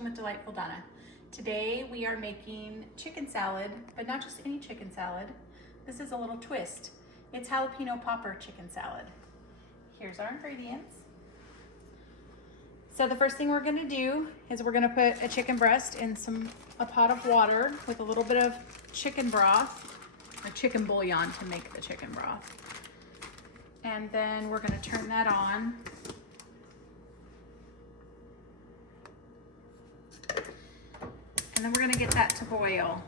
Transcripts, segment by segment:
Kitchen with Delightful Donna. Today we are making chicken salad, but not just any chicken salad. This is a little twist. It's Jalapeno Popper Chicken Salad. Here's our ingredients. So the first thing we're gonna do is we're gonna put a chicken breast in a pot of water with a little bit of chicken broth, or chicken bouillon to make the chicken broth. And then we're gonna turn that on. And then we're gonna get that to boil.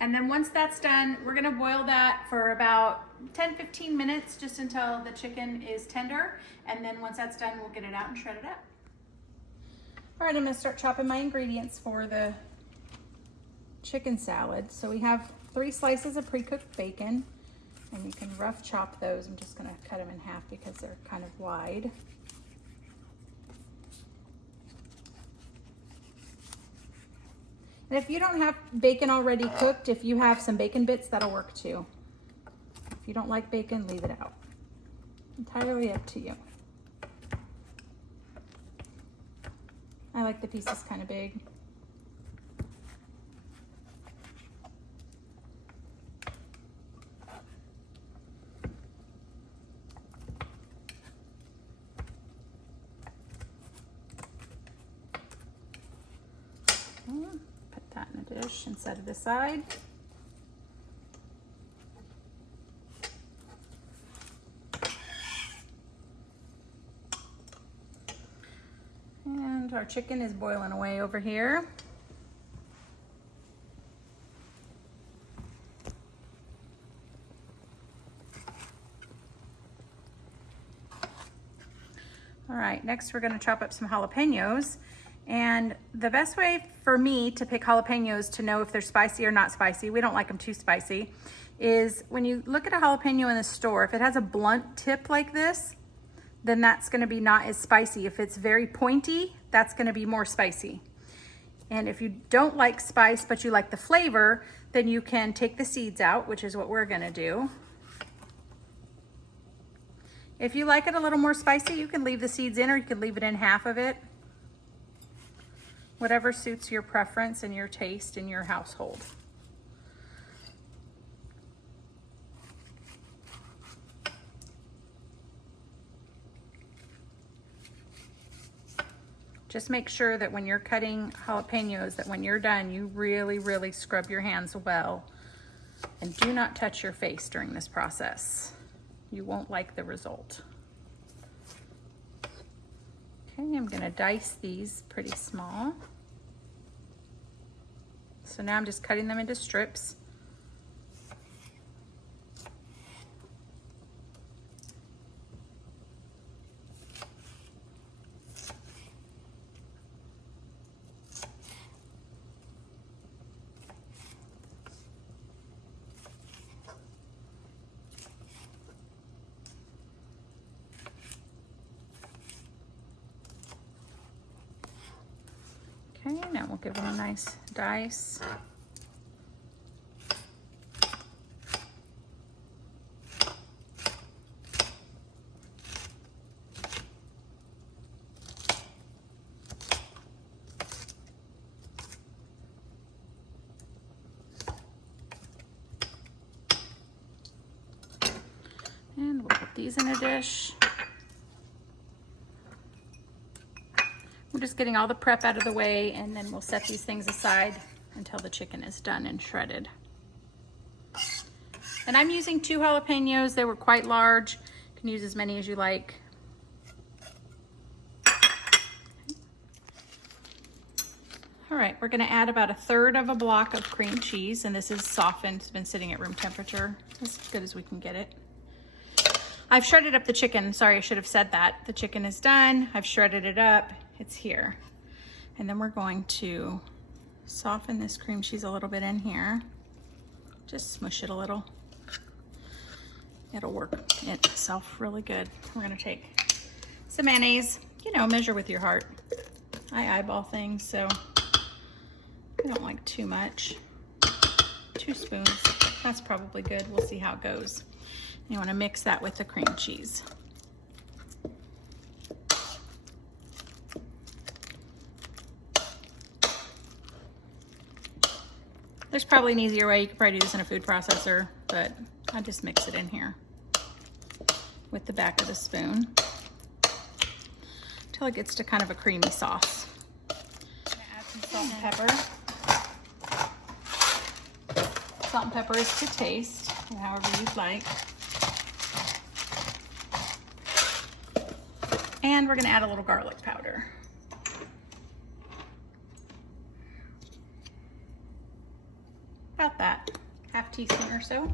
And then once that's done, we're gonna boil that for about 10-15 minutes, just until the chicken is tender. And then once that's done, we'll get it out and shred it up. All right, I'm gonna start chopping my ingredients for the chicken salad. So we have 3 slices of pre-cooked bacon, and you can rough chop those. I'm just gonna cut them in half because they're kind of wide. And if you don't have bacon already cooked, if you have some bacon bits, that'll work too. If you don't like bacon, leave it out. Entirely up to you. I like the pieces kind of big. Put that in a dish and set it aside. And our chicken is boiling away over here. All right, next we're gonna chop up some jalapenos. And the best way for me to pick jalapenos to know if they're spicy or not spicy, we don't like them too spicy, is when you look at a jalapeno in the store, if it has a blunt tip like this, then that's gonna be not as spicy. If it's very pointy, that's gonna be more spicy. And if you don't like spice, but you like the flavor, then you can take the seeds out, which is what we're gonna do. If you like it a little more spicy, you can leave the seeds in, or you can leave it in half of it. Whatever suits your preference and your taste in your household. Just make sure that when you're cutting jalapenos, that when you're done, you really, really scrub your hands well. And do not touch your face during this process. You won't like the result. Okay, I'm gonna dice these pretty small. So now I'm just cutting them into strips. Okay, now we'll give them a nice dice. And we'll put these in a dish. We're just getting all the prep out of the way, and then we'll set these things aside until the chicken is done and shredded. And I'm using 2 jalapenos. They were quite large. You can use as many as you like. All right, we're gonna add about 1/3 of a block of cream cheese, and this is softened. It's been sitting at room temperature, as good as we can get it. I've shredded up the chicken. Sorry, I should have said that. The chicken is done. I've shredded it up. It's here. And then we're going to soften this cream cheese a little bit in here. Just smush it a little. It'll work itself really good. We're gonna take some mayonnaise. You know, measure with your heart. I eyeball things, so I don't like too much. 2 spoons, that's probably good. We'll see how it goes. You wanna mix that with the cream cheese. There's probably an easier way. You could probably do this in a food processor, but I just mix it in here with the back of the spoon until it gets to kind of a creamy sauce. I'm gonna add some salt and pepper. Salt and pepper is to taste, however you'd like. And we're gonna add a little garlic powder. About that, half teaspoon or so.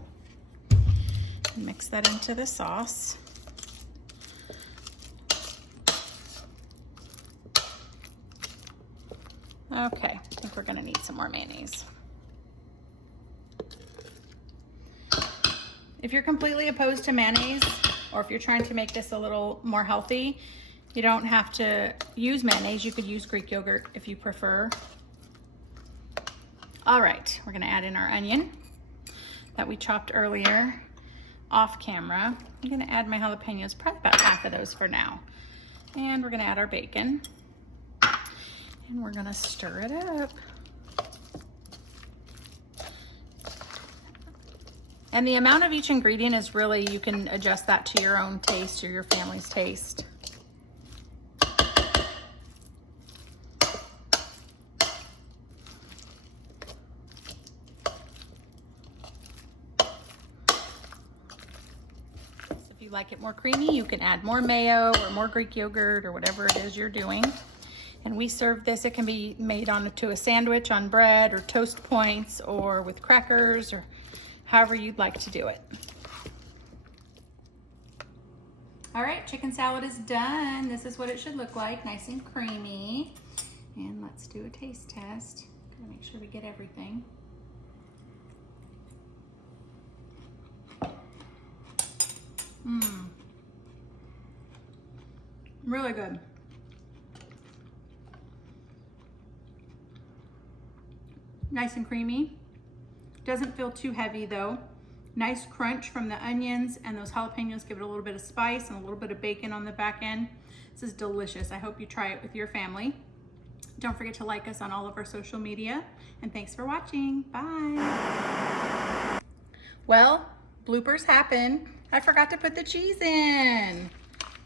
Mix that into the sauce. Okay, I think we're gonna need some more mayonnaise. If you're completely opposed to mayonnaise, or if you're trying to make this a little more healthy, you don't have to use mayonnaise. You could use Greek yogurt if you prefer. All right, we're gonna add in our onion that we chopped earlier off camera. I'm gonna add my jalapenos, probably about half of those for now. And we're gonna add our bacon. And we're gonna stir it up. And the amount of each ingredient is really, you can adjust that to your own taste or your family's taste. If you like it more creamy, you can add more mayo or more Greek yogurt or whatever it is you're doing. And we serve this, it can be made onto a sandwich on bread or toast points or with crackers or however you'd like to do it. All right, chicken salad is done. This is what it should look like, nice and creamy. And let's do a taste test. Gotta make sure we get everything. Really good. Nice and creamy. Doesn't feel too heavy though. Nice crunch from the onions, and those jalapenos give it a little bit of spice and a little bit of bacon on the back end. This is delicious. I hope you try it with your family. Don't forget to like us on all of our social media, and thanks for watching. Bye. Well, bloopers happen. I forgot to put the cheese in.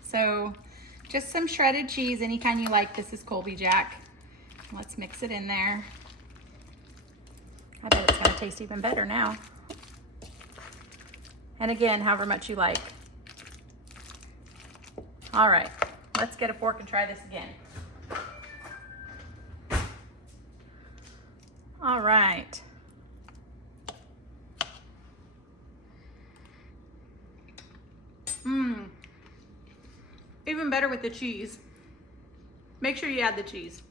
So just some shredded cheese, any kind you like. This is Colby Jack. Let's mix it in there. I bet it's gonna taste even better now. And again, however much you like. All right, let's get a fork and try this again. All right. Even better with the cheese. Make sure you add the cheese.